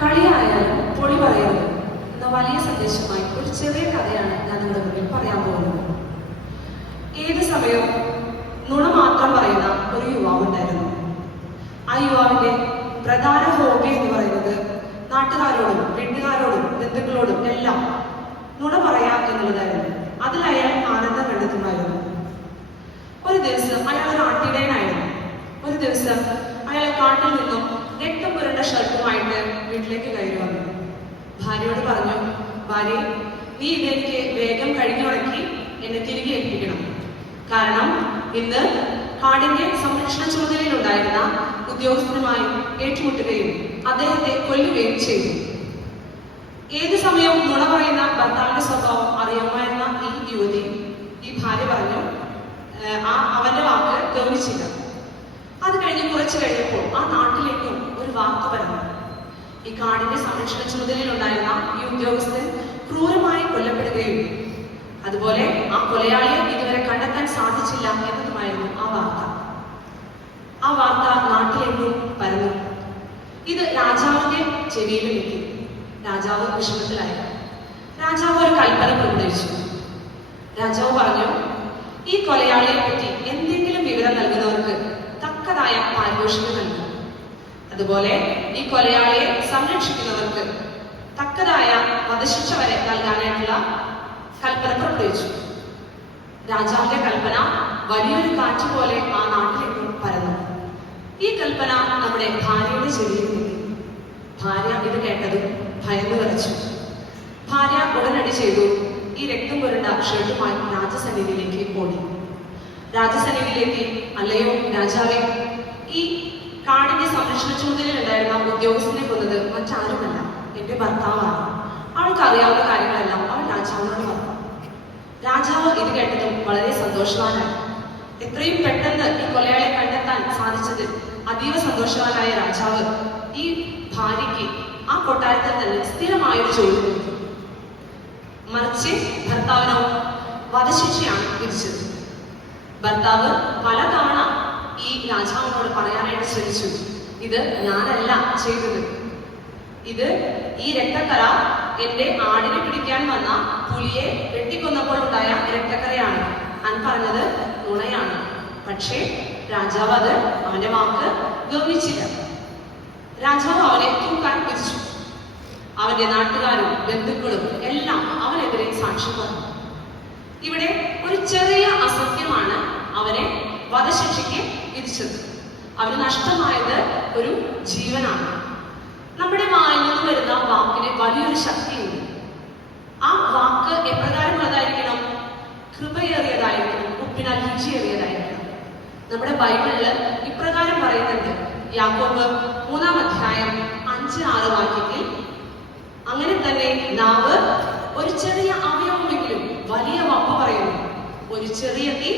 കളിയായാലും പൊളി പറയരുത് എന്ന വലിയ സന്ദേശമായി ഒരു ചെറിയ കഥയാണ് ഞാൻ നിങ്ങളുടെ മുന്നിൽ പറയാൻ പോകുന്നത്. ഏത് സമയവും നുണ മാത്രം പറയുന്ന ഒരു യുവാവുണ്ടായിരുന്നു. ആ യുവാവിന്റെ പ്രധാന ഹോബി എന്ന് പറയുന്നത് നാട്ടുകാരോടും വീട്ടുകാരോടും ബന്ധുക്കളോടും എല്ലാം നുണ പറയാ എന്നുള്ളതായിരുന്നു. അതിൽ അയാൾ ആനന്ദം കണ്ടെത്തുമായിരുന്നു. ഒരു ദിവസം അയാൾ ഒരു ആട്ടിടയനായിരുന്നു. ഒരു ദിവസം അയാളെ കാട്ടിൽ നിന്നും രക്തം പുരണ്ട ഷർട്ടുമായിട്ട് വീട്ടിലേക്ക് കയറി വന്നു. ഭാര്യയോട് പറഞ്ഞു, ഭാര്യ, നീ ഇതെനിക്ക് വേഗം കഴുകിയുടക്കി എന്നെ തിരികെ ഏൽപ്പിക്കണം. കാരണം ഇന്ന് കാടിന്റെ സംരക്ഷണ ചുമതലയിലുണ്ടായിരുന്ന ഉദ്യോഗസ്ഥനുമായി ഏറ്റുമുട്ടുകയും അദ്ദേഹത്തെ കൊല്ലുകയും ചെയ്തു. ഏത് സമയവും നുണ പറയുന്ന ഭർത്താവിന്റെ സ്വഭാവം അറിയാമായിരുന്ന ഈ യുവതി, ഈ ഭാര്യ പറഞ്ഞു, അവന്റെ വാക്ക് ഗൗനിച്ചില്ല. അത് കഴിഞ്ഞ് കുറച്ചു കഴിഞ്ഞപ്പോൾ ആ നാട്ടിലേക്കും ഒരു വാക്ക് പറഞ്ഞു. ഈ കാടിന്റെ സംരക്ഷണ ചുമതലയിലുണ്ടായിരുന്ന ഈ ഉദ്യോഗസ്ഥൻ ക്രൂരമായി കൊല്ലപ്പെടുകയും അതുപോലെ ആ കൊലയാളിയെ ഇതുവരെ കണ്ടെത്താൻ സാധിച്ചില്ല എന്നതുമായിരുന്നു ആ വാർത്ത. ആ വാർത്ത നാട്ടിലേക്കും പരന്നു. ഇത് രാജാവിന്റെ ചെവിയിലും എത്തി. രാജാവ് വിഷമത്തിലായി. രാജാവ് ഒരു കൽപ്പന പുറപ്പെടുവിച്ചു. രാജാവ് പറഞ്ഞു, ഈ കൊലയാളിയെ പറ്റി എന്തെങ്കിലും വിവരം നൽകുന്നവർക്ക് തക്കതായ പാരിതോഷികം നൽകും. അതുപോലെ ഈ കൊലയാളിയെ സംരക്ഷിക്കുന്നവർക്ക് തക്കതായ വധശിക്ഷ വരെ നൽകാനായിട്ടുള്ള കൽപ്പന പുറപ്പെടുവിച്ചു. രാജാവിന്റെ കൽപ്പന വലിയൊരു കാറ്റ് പോലെ ആ നാട്ടിലേക്ക് പരന്നു. ഈ കൽപ്പന നമ്മുടെ ഭാര്യയുടെ ചെവിയിൽ എത്തി. ഭാര്യ ഇത് കേട്ടതും ഭയന്നു വിറച്ചു. ഭാര്യ ഉടനടി ചെയ്തു ഈ രക്തം പുരണ്ട ഷർട്ടുമായി രാജസന്നിധിയിലേക്ക് ഓടി. രാജസന്നിധിയിലെത്തി, അല്ലയോ രാജാവേ, ഈ കാടിന്റെ സംരക്ഷണ ചുമതലയിലുണ്ടായിരുന്ന ഉദ്യോഗസ്ഥനെ കൊന്നത് മറ്റാരുമല്ല, എന്റെ ഭർത്താവാണ്. അവൾക്ക് അറിയാവുന്ന കാര്യങ്ങളെല്ലാം അവൻ രാജാവിനോട് പറഞ്ഞു. രാജാവ് ഇത് കേട്ടതും വളരെ സന്തോഷവാനായി. എത്രയും പെട്ടെന്ന് ഈ കൊലയാളിയെ കണ്ടെത്താൻ സാധിച്ചതിൽ അതീവ സന്തോഷവാനായ രാജാവ് ഈ ഭാര്യയ്ക്ക് ആ കൊട്ടാരത്തിൽ തന്നെ സ്ഥിരമായൊരു ജോലി കൊടുത്തു. മറിച്ച് ഭർത്താവിനോ വധശിക്ഷയാണ് വിധിച്ചത്. ഭർത്താവ് പലതവണ ഈ രാജാവിനോട് പറയാനായിട്ട് ശ്രമിച്ചു, ഇത് ഞാനല്ല ചെയ്തത്, ഇത് ഈ രക്തക്കറ എന്റെ ആടിനെ പിടിക്കാൻ വന്ന പുലിയെ വെട്ടിക്കൊന്നപ്പോൾ ഉണ്ടായ രക്തക്കറയാണ്, ഞാൻ പറഞ്ഞത് നുണയാണ്. പക്ഷേ രാജാവ് അത് അവന്റെ വാക്ക് ഗൗനിച്ചില്ല. രാജാവ് അവനെ തൂക്കാൻ വിധിച്ചു. അവന്റെ നാട്ടുകാരും ബന്ധുക്കളും എല്ലാം അവനെതിരെ സാക്ഷ്യം പറഞ്ഞു. ഇവിടെ ഒരു ചെറിയ അസത്യമാണ് അവനെ വധശിക്ഷയ്ക്ക് വിധിച്ചത്. അവന് നഷ്ടമായത് ഒരു ജീവനാണ്. നമ്മുടെ വായിൽ നിന്ന് വരുന്ന വാക്കിന് വലിയൊരു ശക്തിയുണ്ട്. ആ വാക്ക് എപ്രകാരമുള്ളതായിരിക്കണം? കൃപയേറിയതായിരിക്കണം, ഉപ്പിനാൽ രുചിയേറിയതായിരിക്കണം. നമ്മുടെ ബൈബിളില് ഇപ്രകാരം പറയുന്നുണ്ട്, യാക്കോബ് 3-ാം അധ്യായം 5-6 വാക്യത്തിൽ, അങ്ങനെ തന്നെ നാവ് ഒരു ചെറിയ അവയവമെങ്കിലും വലിയ വാക്ക് പറയുന്നു. ഒരു ചെറിയ തീ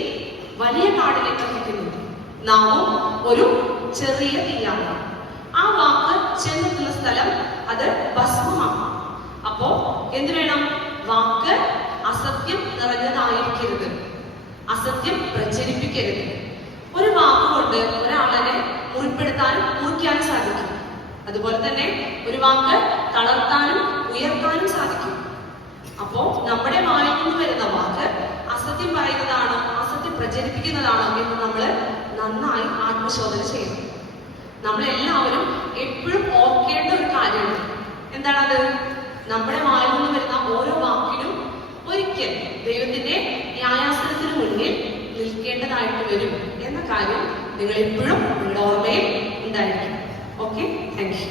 വലിയ കാടിനെ കത്തിക്കുന്നു. നാവും ഒരു ചെറിയ തീയാണ്. ആ വാക്ക് ചെന്നെത്തുന്ന സ്ഥലം അത് ഭസ്മമാക്കും. അപ്പോ എന്ത് വേണം? വാക്ക് അസത്യം നിറഞ്ഞതായിരിക്കരുത്, അസത്യം പ്രചരിപ്പിക്കരുത്. ഒരു വാക്കുകൊണ്ട് ഒരാളെ മുറിപ്പെടുത്താനും മുറിക്കാനും സാധിക്കും. അതുപോലെ തന്നെ ഒരു വാക്ക് തളർത്താനും ഉയർത്താനും സാധിക്കും. അപ്പോ നമ്മുടെ വായിൽ നിന്ന് വരുന്ന വാക്ക് അസത്യം പറയുന്നതാണോ അസത്യം പ്രചരിപ്പിക്കുന്നതാണോ എന്ന് നമ്മൾ നന്നായി ആത്മശോധന ചെയ്യണം. നമ്മളെല്ലാവരും എപ്പോഴും ഓർക്കേണ്ട ഒരു കാര്യമുണ്ട്. എന്താണത്? നമ്മുടെ വായിൽ നിന്ന് വരുന്ന ഓരോ വാക്കിനും ഒരിക്കൽ ദൈവത്തിന്റെ ന്യായാസനത്തിന് മുന്നിൽ നിൽക്കേണ്ടതായിട്ട് വരും എന്ന കാര്യം നിങ്ങൾ എപ്പോഴും നിങ്ങളുടെ ഓർമ്മയിൽ ഉണ്ടായിരിക്കും. Okay, thank you.